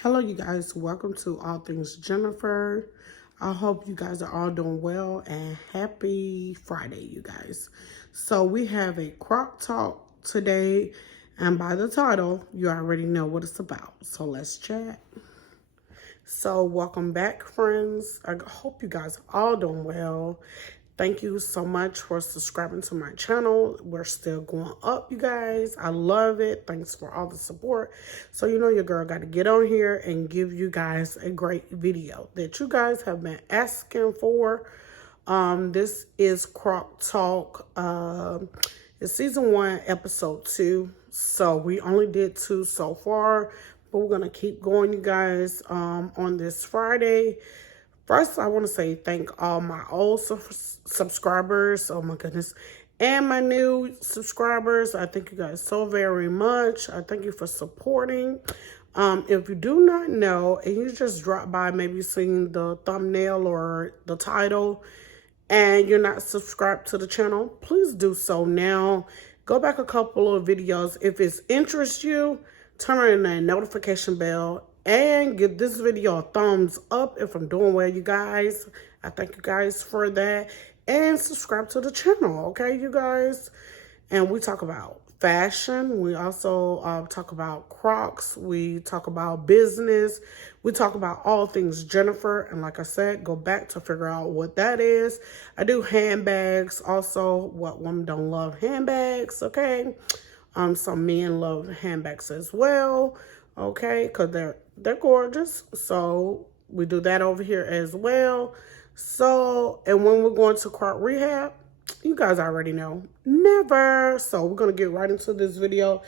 Hello, you guys. Welcome to All Things Jennifer. I hope you guys are all doing well and happy Friday, you guys. So we have a Croc talk today, and by the title, you already know what it's about. So let's chat. So welcome back, friends. I hope you guys are all doing well. Thank you so much for subscribing to my channel. We're still going up, you guys. I love it. Thanks for all the support. So you know your girl got to get on here and give you guys a great video that you guys have been asking for. This is Croc Talk. It's season 1, episode 2. So we only did 2 so far, but we're gonna keep going, you guys. On this Friday. First, I want to say thank all my old subscribers. Oh my goodness. And my new subscribers. I thank you guys so very much. I thank you for supporting. If you do not know, and you just drop by, maybe seeing the thumbnail or the title, and you're not subscribed to the channel, please do so now. Go back a couple of videos. If it interests you, turn on that notification bell and give this video a thumbs up if I'm doing well, you guys. I thank you guys for that. And subscribe to the channel, okay, you guys? And we talk about fashion. We also talk about Crocs. We talk about business. We talk about all things Jennifer. And like I said, go back to figure out what that is. I do handbags also. What women don't love handbags, okay? Some men love handbags as well, okay? Because they're gorgeous. So we do that over here as well. So, and when we're going to Croc Rehab, you guys already know, never. So we're going to get right into this video.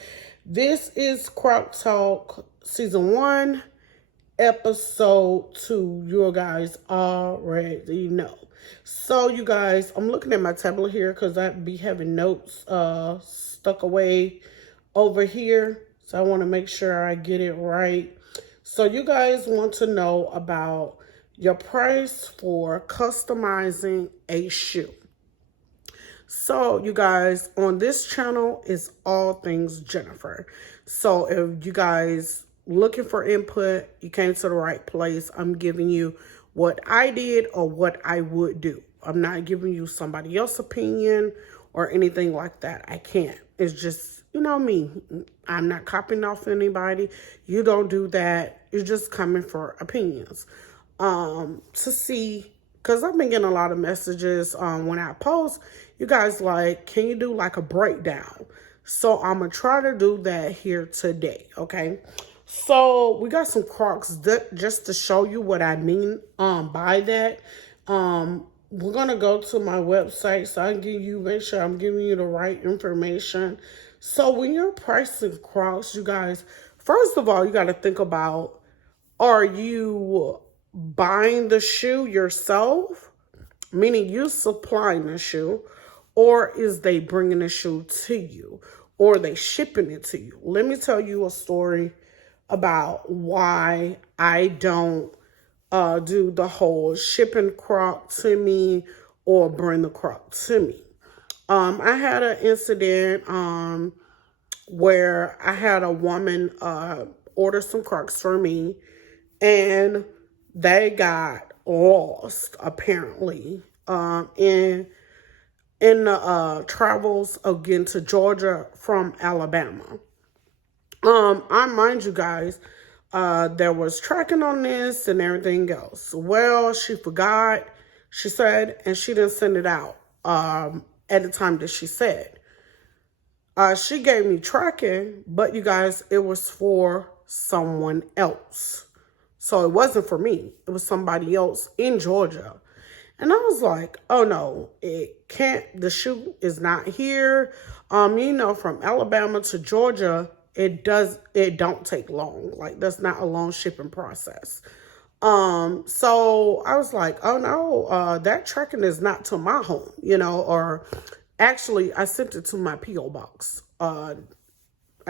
This is Croc Talk Season 1, Episode 2. You guys already know. So you guys, I'm looking at my tablet here because I be having notes stuck away over here. So I want to make sure I get it right. So you guys want to know about your price for customizing a shoe. So you guys, on this channel is all things Jennifer. So if you guys looking for input, you came to the right place. I'm giving you what I did or what I would do. I'm not giving you somebody else's opinion or anything like that. I can't. It's just, you know me. I'm not copying off anybody. You don't do that. You're just coming for opinions. To see, because I've been getting a lot of messages when I post. You guys like, can you do like a breakdown? So I'm going to try to do that here today, okay? So we got some Crocs just to show you what I mean by that. We're going to go to my website so I can make sure I'm giving you the right information. So when you're pricing Crocs, you guys, first of all, you got to think about, are you buying the shoe yourself, meaning you supplying the shoe, or is they bringing the shoe to you, or they shipping it to you? Let me tell you a story about why I don't do the whole shipping Croc to me or bring the Croc to me. I had an incident where I had a woman order some Crocs for me, and they got lost apparently in the travels of getting to Georgia from Alabama. I mind you guys, there was tracking on this and everything else. Well, she forgot, she said, and she didn't send it out at the time that she said. She gave me tracking, but you guys, it was for someone else. So it wasn't for me. It was somebody else in Georgia. And I was like, oh no, it can't, the shoe is not here. You know, from Alabama to Georgia, it don't take long. Like, that's not a long shipping process. So I was like, oh no, that tracking is not to my home, you know, or actually I sent it to my P.O. box. I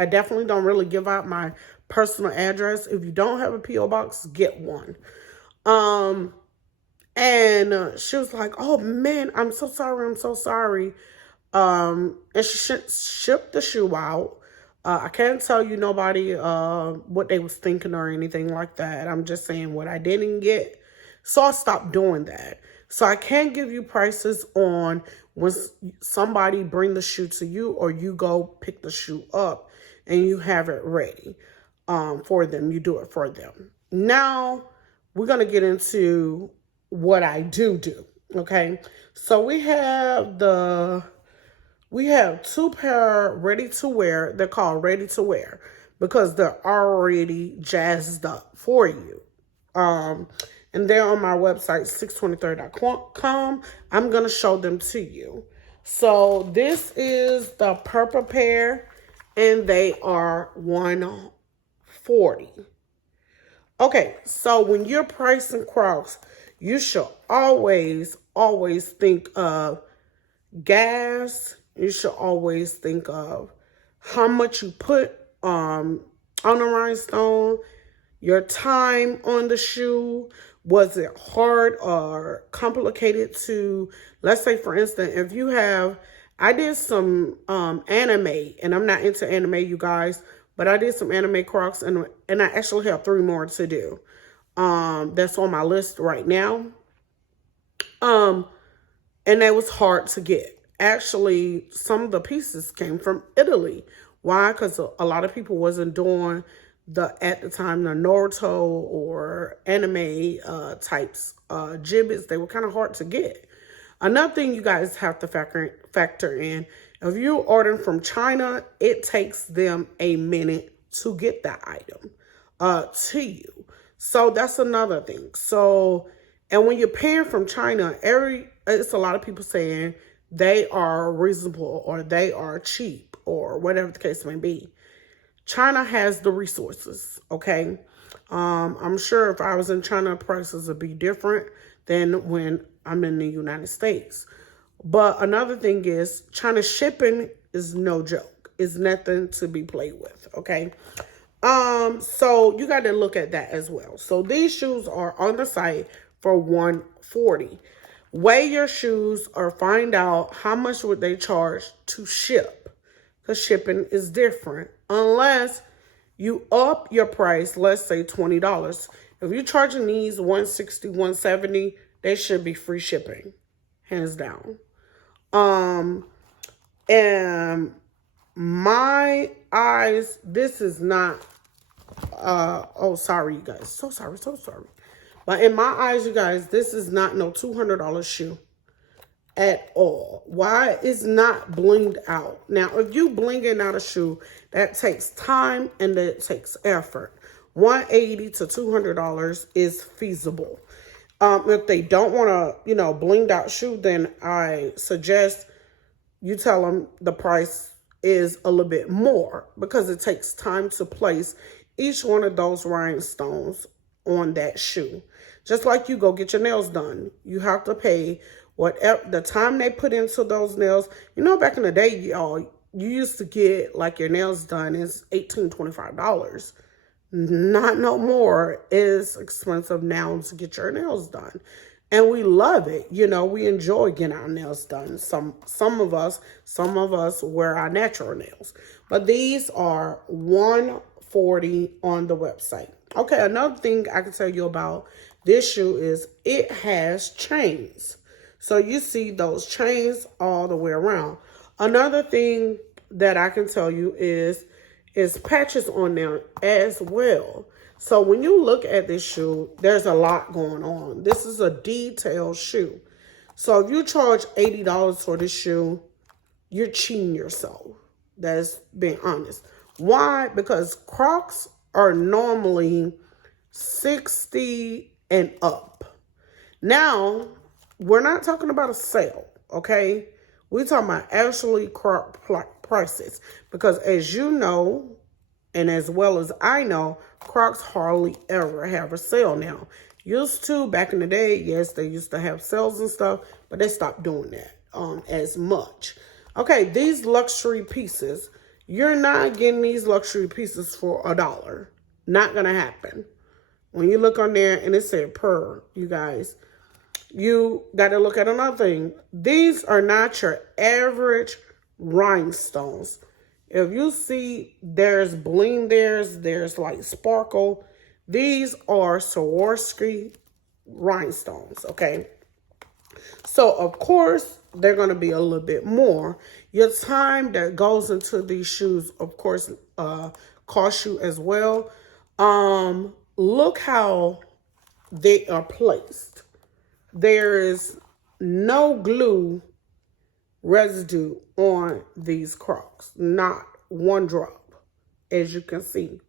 definitely don't really give out my personal address. If you don't have a P.O. box, get one. And she was like, oh man, I'm so sorry. And she shipped the shoe out. I can't tell you nobody what they was thinking or anything like that. I'm just saying what I didn't get. So I stopped doing that. So I can't give you prices on when somebody bring the shoe to you or you go pick the shoe up and you have it ready for them. You do it for them. Now we're going to get into what I do. Okay. So we have two pair ready to wear. They're called ready to wear because they're already jazzed up for you. And they're on my website, 623.com. I'm going to show them to you. So this is the purple pair, and they are $140. Okay, so when you're pricing Crocs, you should always think of gas. You should always think of how much you put on a rhinestone, your time on the shoe. Was it hard or complicated to, let's say for instance, if you have, I did some anime, and I'm not into anime, you guys, but I did some anime Crocs, and I actually have 3 more to do. That's on my list right now. And it was hard to get. Actually, some of the pieces came from Italy. Why? Because a lot of people wasn't doing at the time, the Naruto or anime types gibbets. They were kind of hard to get. Another thing you guys have to factor in, if you're ordering from China, it takes them a minute to get that item to you. So that's another thing. So, and when you're paying from China, it's a lot of people saying they are reasonable or they are cheap or whatever the case may be. China has the resources, okay? I'm sure if I was in China, prices would be different than when I'm in the United States. But another thing is, China shipping is no joke. It's nothing to be played with, okay? So you got to look at that as well. So these shoes are on the site for $140. Weigh your shoes or find out how much would they charge to ship. Because shipping is different. Unless you up your price, let's say $20. If you're charging these $160, $170, they should be free shipping. Hands down. And my eyes, this is not, oh, sorry, you guys. So sorry. But in my eyes, you guys, this is not no $200 shoe at all. Why? It's not blinged out. Now, if you blinging out a shoe, that takes time and that takes effort. $180 to $200 is feasible. If they don't want to, blinged out shoe, then I suggest you tell them the price is a little bit more because it takes time to place each one of those rhinestones on that shoe. Just like you go get your nails done, you have to pay whatever the time they put into those nails. Back in the day, y'all, you used to get like your nails done is $18, $25. Not no more. It's expensive now to get your nails done. And we love it. We enjoy getting our nails done. Some of us wear our natural nails. But these are $140 on the website. Okay, another thing I can tell you about this shoe is it has chains. So you see those chains all the way around. Another thing that I can tell you is patches on there as well. So when you look at this shoe, there's a lot going on. This is a detailed shoe. So if you charge $80 for this shoe, you're cheating yourself. That's being honest. Why? Because Crocs are normally $60 and up. Now, we're not talking about a sale, okay? We're talking about actually Croc prices. Because as you know, and as well as I know, Crocs hardly ever have a sale now. Used to, back in the day, yes, they used to have sales and stuff, but they stopped doing that as much. Okay, these luxury pieces, you're not getting these luxury pieces for $1. Not going to happen. When you look on there and it said per, you guys, you got to look at another thing. These are not your average rhinestones. If you see there's bling, there's like sparkle. These are Swarovski rhinestones, okay? So, of course, they're going to be a little bit more. Your time that goes into these shoes, of course, costs you as well. Look how they are placed. There is no glue residue on these Crocs. Not one drop, as you can see.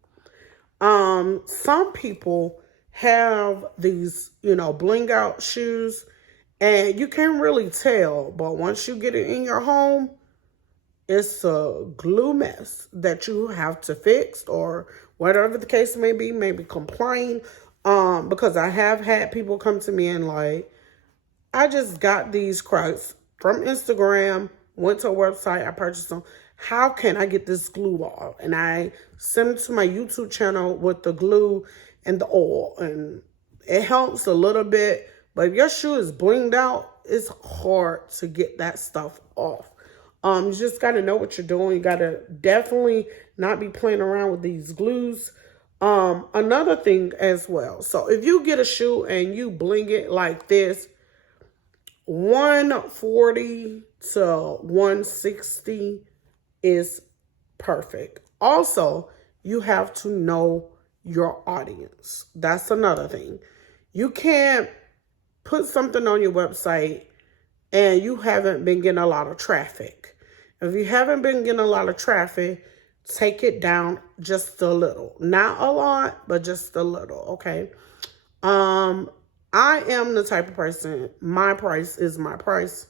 Some people have these, bling out shoes, and you can't really tell, but once you get it in your home, it's a glue mess that you have to fix, or whatever the case may be, maybe complain. Because I have had people come to me and like, I just got these Crocs from Instagram, went to a website, I purchased them. How can I get this glue off? And I sent it to my YouTube channel with the glue and the oil. And it helps a little bit. But if your shoe is blinged out, it's hard to get that stuff off. You just got to know what you're doing. You got to definitely not be playing around with these glues. Another thing as well. So if you get a shoe and you bling it like this, 140 to 160 is perfect. Also, you have to know your audience. That's another thing. You can't put something on your website and you haven't been getting a lot of traffic. If you haven't been getting a lot of traffic, take it down just a little. Not a lot, but just a little, okay? I am the type of person, my price is my price.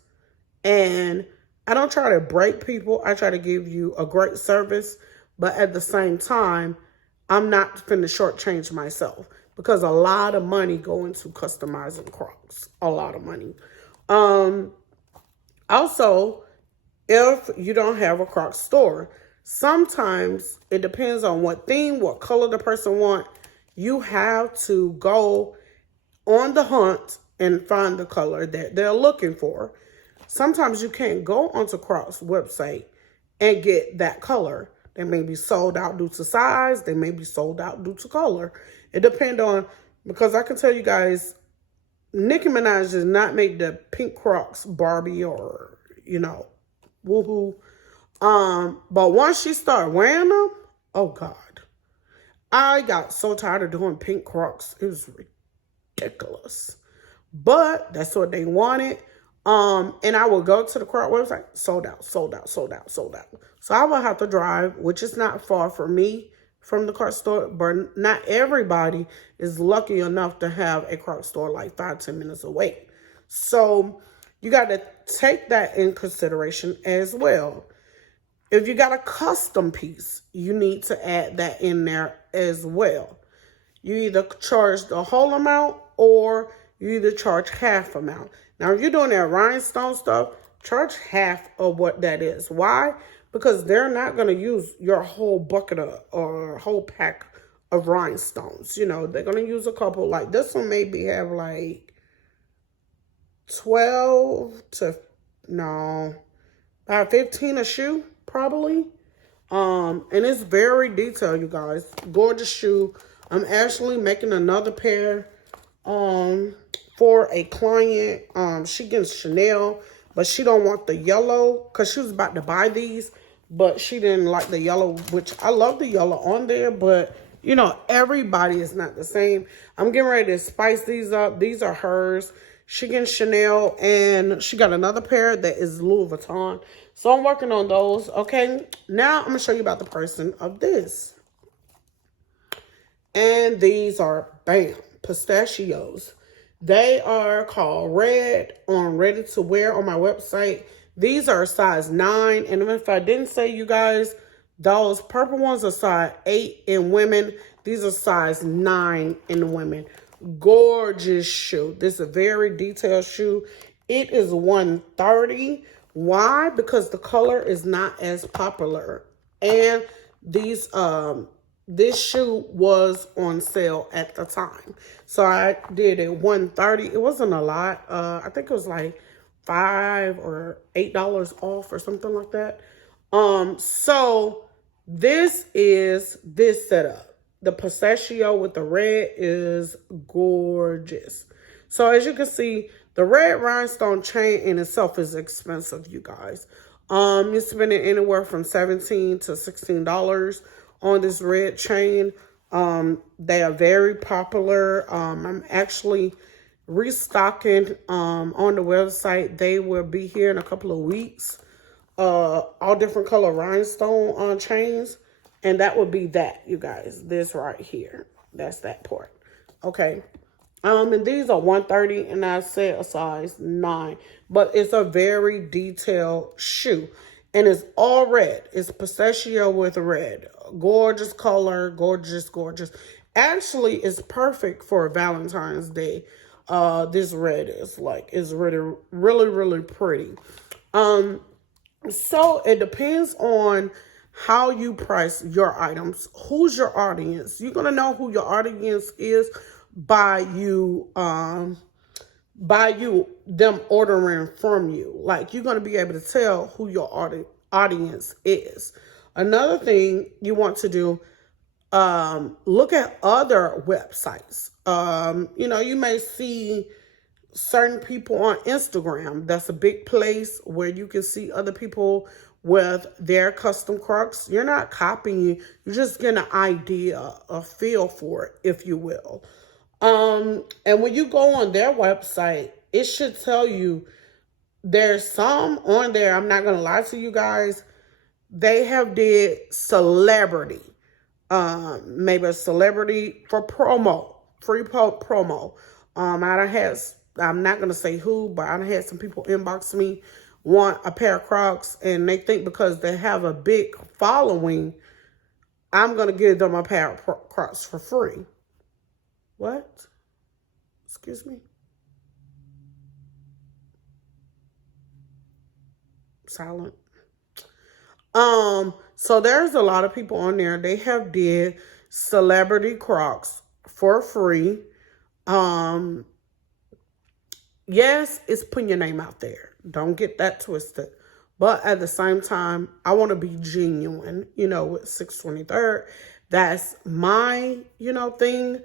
And I don't try to break people. I try to give you a great service. But at the same time, I'm not finna shortchange myself, because a lot of money go into customizing Crocs. A lot of money. Also, if you don't have a Croc store, sometimes it depends on what theme, what color the person want. You have to go on the hunt and find the color that they're looking for. Sometimes you can't go onto Croc's website and get that color. They may be sold out due to size. They may be sold out due to color. It depends on, because I can tell you guys, Nicki Minaj does not make the pink Crocs Barbie or, woohoo. But once she started wearing them, oh God. I got so tired of doing pink Crocs. It was ridiculous. But that's what they wanted. And I would go to the Croc website, sold out, sold out, sold out, sold out. So I would have to drive, which is not far from me, from the Croc store, but not everybody is lucky enough to have a Croc store like 5-10 minutes away. So you got to take that in consideration as well. If you got a custom piece, you need to add that in there as well. You either charge the whole amount or you either charge half amount. Now, if you're doing that rhinestone stuff, charge half of what that is. Why? Because they're not going to use your whole bucket or whole pack of rhinestones. They're going to use a couple. Like this one maybe have like 12 to, no, about 15 a shoe, probably. And it's very detailed, you guys. Gorgeous shoe. I'm actually making another pair for a client. She gets Chanel, but she don't want the yellow because she was about to buy these, but she didn't like the yellow, which I love the yellow on there, but everybody is not the same. I'm getting ready to spice these up. These are hers. She gets Chanel, and she got another pair that is Louis Vuitton. So I'm working on those, okay? Now I'm going to show you about the person of this. And these are, bam, pistachios. They are called Red on Ready to Wear on my website. These are size 9. And if I didn't say, you guys, those purple ones are size 8 in women. These are size 9 in women. Gorgeous shoe. This is a very detailed shoe. It is $130. Why? Because the color is not as popular. And these this shoe was on sale at the time. So I did it $130. It wasn't a lot. I think it was like $5 or $8 off or something like that. So this is this setup. The pistachio with the red is gorgeous. So as you can see, the red rhinestone chain in itself is expensive, you guys. You're spending anywhere from $17 to $16 on this red chain. They are very popular. I'm actually restocking on the website. They will be here in a couple of weeks. All different color rhinestone on chains, and that would be that, you guys. This right here, that's that part. Okay. And these are 130, and I said a size 9, but it's a very detailed shoe, and it's all red. It's pistachio with red. Gorgeous color, gorgeous, gorgeous. Actually, it's perfect for Valentine's Day. This red is like, it's really, really, really pretty. So it depends on how you price your items. Who's your audience? You're gonna know who your audience is by them ordering from you. Like, you're gonna be able to tell who your audience is. Another thing you want to do, look at other websites. You may see certain people on Instagram. That's a big place where you can see other people with their custom Crocs. You're not copying, you're just getting an idea, a feel for it, if you will. And when you go on their website, it should tell you there's some on there. I'm not gonna lie to you guys. They have did celebrity, maybe a celebrity for promo, free promo. I'm not going to say who, but I had some people inbox me, want a pair of Crocs, and they think because they have a big following, I'm going to give them a pair of Crocs for free. What? Excuse me? Silent. So there's a lot of people on there. They have did celebrity Crocs for free. Yes, it's putting your name out there. Don't get that twisted. But at the same time, I want to be genuine, with 623rd. That's my, thing.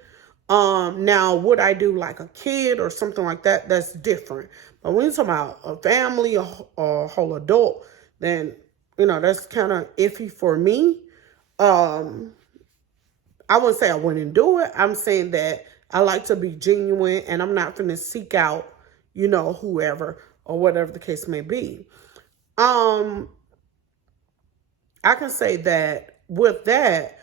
Now, would I do like a kid or something like that? That's different. But when you're talking about a family, a whole adult, then, that's kind of iffy for me. I wouldn't say I wouldn't do it. I'm saying that I like to be genuine, and I'm not going to seek out, whoever or whatever the case may be. I can say that with that,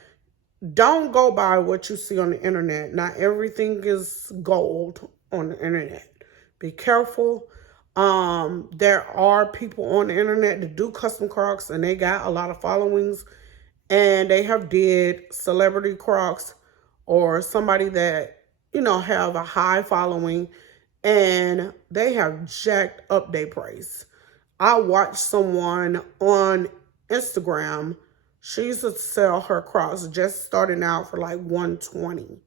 don't go by what you see on the internet. Not everything is gold on the internet. Be careful. There are people on the internet that do custom Crocs, and they got a lot of followings, and they have did celebrity Crocs or somebody that, have a high following, and they have jacked up their price. I watched someone on Instagram. She used to sell her Crocs just starting out for like $120.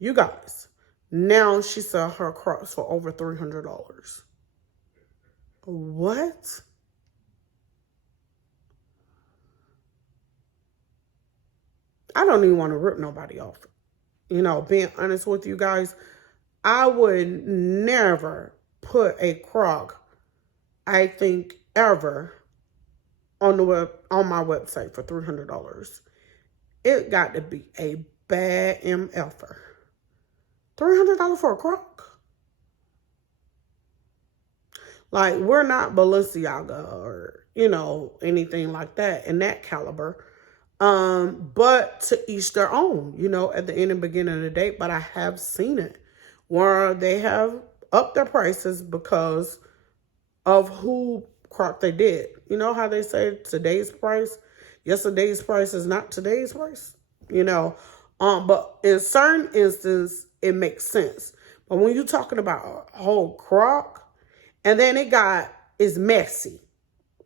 You guys, now she sell her Crocs for over $300. What? I don't even want to rip nobody off. Being honest with you guys, I would never put a Croc, I think, ever on my website for $300. It got to be a bad MFer. $300 for a Croc? Like, we're not Balenciaga or, anything like that in that caliber. But to each their own, at the end and beginning of the day. But I have seen it where they have upped their prices because of who Croc they did. You know how they say today's price? Yesterday's price is not today's price. But in certain instances, it makes sense. But when you're talking about a whole Croc, and then it's messy.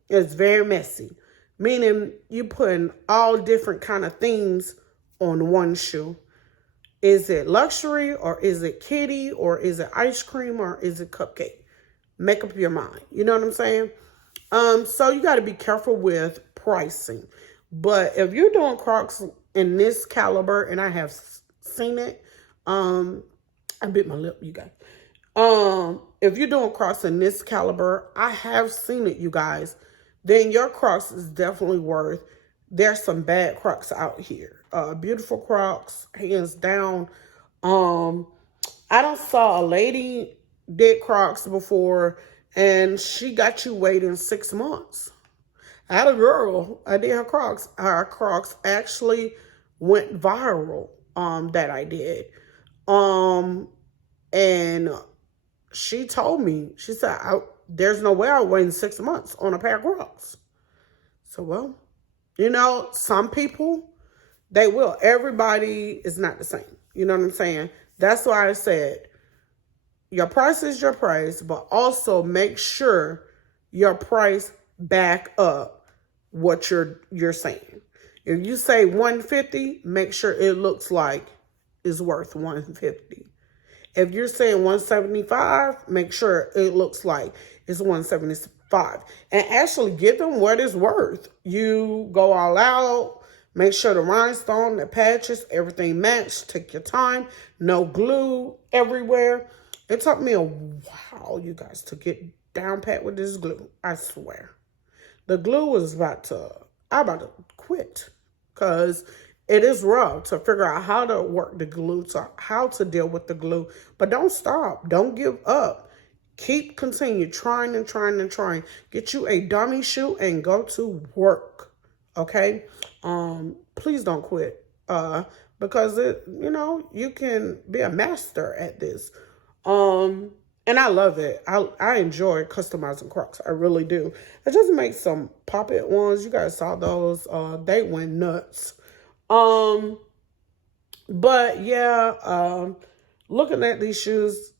It's very messy. Meaning you putting all different kind of things on one shoe. Is it luxury, or is it kitty, or is it ice cream, or is it cupcake? Make up your mind. You know what I'm saying? So you got to be careful with pricing. But if you're doing Crocs in this caliber, and I have seen it, I bit my lip, you guys. If you're doing Crocs in this caliber, I have seen it, you guys, then your Crocs is definitely worth. There's some bad Crocs out here. Beautiful Crocs, hands down. I don't saw a lady did Crocs before, and she got you waiting 6 months. I had a girl, I did her Crocs. Her Crocs actually went viral, that I did. And she told me, she said, there's no way I'm waiting 6 months on a pair of Crocs. So, well, you know, some people, they will. Everybody is not the same. You know what I'm saying? That's why I said, your price is your price, but also make sure your price back up what you're saying. If you say 150, make sure it looks like it's worth 150. If you're saying 175, make sure it looks like it's 175. And actually give them what it's worth. You go all out. Make sure the rhinestone, the patches, everything matched. Take your time. No glue everywhere. It took me a while, you guys, to get down pat with this glue. I swear. The glue was I'm about to quit. Because it is rough to figure out how to work the glue, how to deal with the glue. But don't stop. Don't give up. Continue trying and trying and trying. Get you a dummy shoe and go to work. Okay? Please don't quit. Because you can be a master at this. And I love it. I enjoy customizing Crocs. I really do. I just make some pop-it ones. You guys saw those. They went nuts. But yeah, looking at these shoes,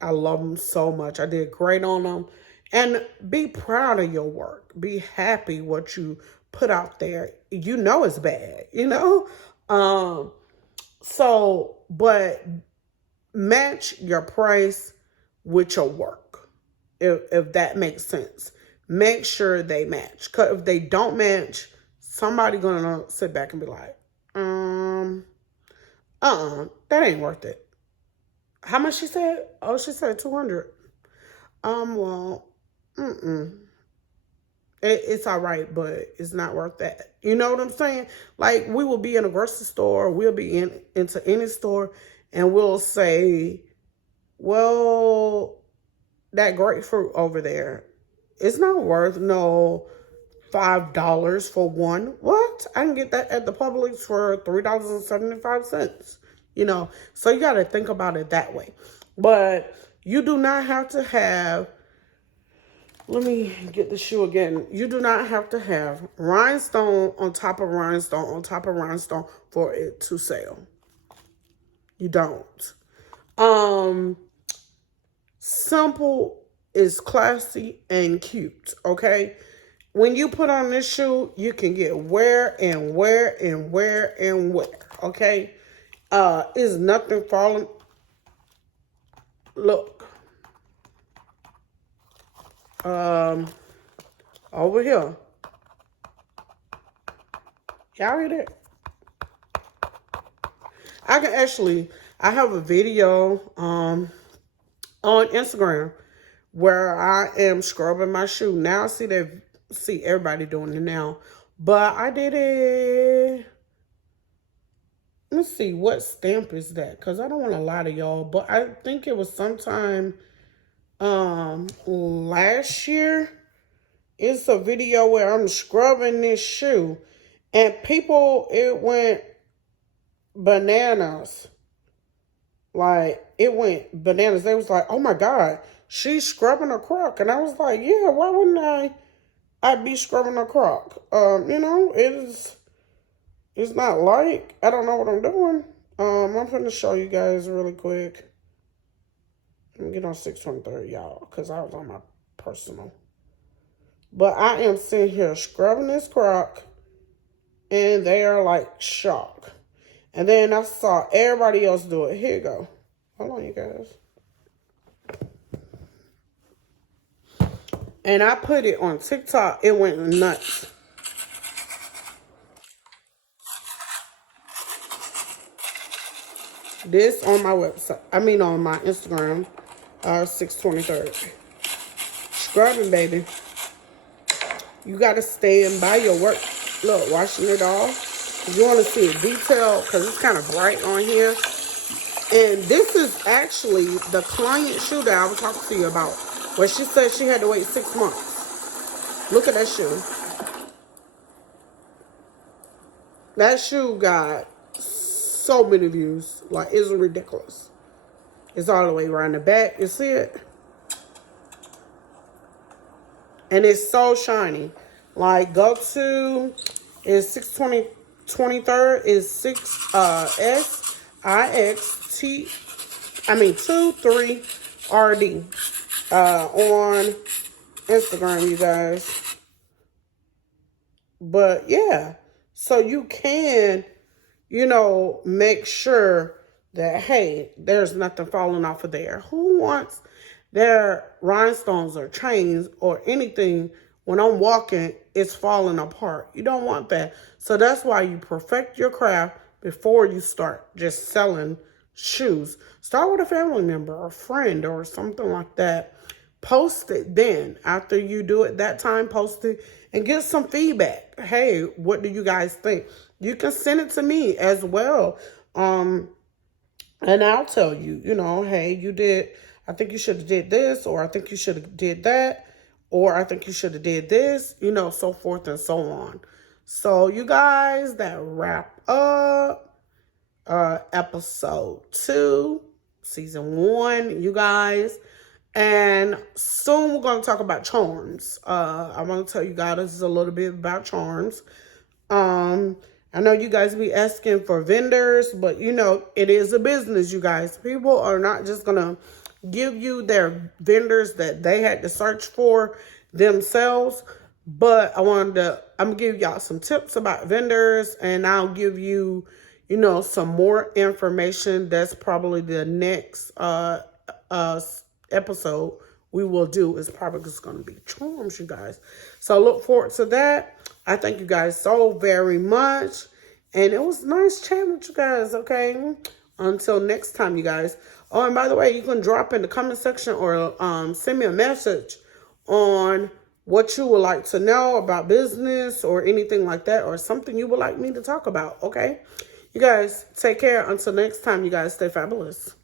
I love them so much. I did great on them. And be proud of your work. Be happy what you put out there. You know it's bad, you know? But match your price with your work, if that makes sense. Make sure they match. Because if they don't match, somebody gonna sit back and be like, that ain't worth it. How much she said? Oh, she said 200. It's all right, but it's not worth that. You know what I'm saying? Like, we will be in a grocery store, we'll be into any store, and we'll say, well, that grapefruit over there, it's not worth no $5 for one. What? I can get that at the Publix for $3.75. You know, so you got to think about it that way. But you do not have to have, let me get the shoe again. You do not have to have rhinestone on top of rhinestone on top of rhinestone for it to sell. You don't. Simple is classy and cute, okay? When you put on this shoe, you can get wear and wear and wear and wear, okay? Is nothing falling. Look. Over here. Y'all hear that? I have a video on Instagram where I am scrubbing my shoe. Now I see everybody doing it now. But I did it. Let's see, what stamp is that? Because I don't want to lie to y'all. But I think it was sometime last year. It's a video where I'm scrubbing this shoe. And people, it went bananas. Like, it went bananas. They was like, oh my God, she's scrubbing a Croc. And I was like, yeah, why wouldn't I'd be scrubbing a Croc? You know, it's not like I don't know what I'm doing. I'm going to show you guys really quick. Let me get on 623, y'all, because I was on my personal. But I am sitting here scrubbing this Croc, and they are like shocked. And then I saw everybody else do it. Here you go. Hold on, you guys. And I put it on TikTok. It went nuts. This on my website. I mean on my Instagram. 623rd. Scrubbing, baby. You gotta stand by your work. Look, washing it off. You want to see it detailed because it's kind of bright on here. And this is actually the client shoe that I was talking to you about, where she said she had to wait 6 months. Look at that shoe. That shoe got so many views. Like, it's ridiculous. It's all the way around the back. You see it? And it's so shiny. Like, go to, is 623rd is 23RD on Instagram, you guys. But yeah, so you can, you know, make sure that, hey, there's nothing falling off of there. Who wants their rhinestones or chains or anything when I'm walking, it's falling apart? You don't want that. So that's why you perfect your craft before you start just selling shoes. Start with a family member or a friend or something like that. Post it then. After you do it that time, post it and get some feedback. Hey, what do you guys think? You can send it to me as well. And I'll tell you, you know, hey, you did, I think you should have did this, or I think you should have did that, or I think you should have did this, you know, so forth and so on. So you guys, that wrap up episode 2, season 1, you guys. And soon we're going to talk about charms. I want to tell you guys a little bit about charms. I know you guys be asking for vendors, but you know, it is a business, you guys. People are not just going to give you their vendors that they had to search for themselves. But I'm going to give y'all some tips about vendors, and I'll give you, you know, some more information. That's probably the next episode we will do. Is probably just going to be charms, you guys. So look forward to that. I thank you guys so very much. And it was nice chatting with you guys, okay? Until next time, you guys. Oh, and by the way, you can drop in the comment section or send me a message on what you would like to know about business or anything like that, or something you would like me to talk about, okay? You guys, take care. Until next time, you guys, stay fabulous.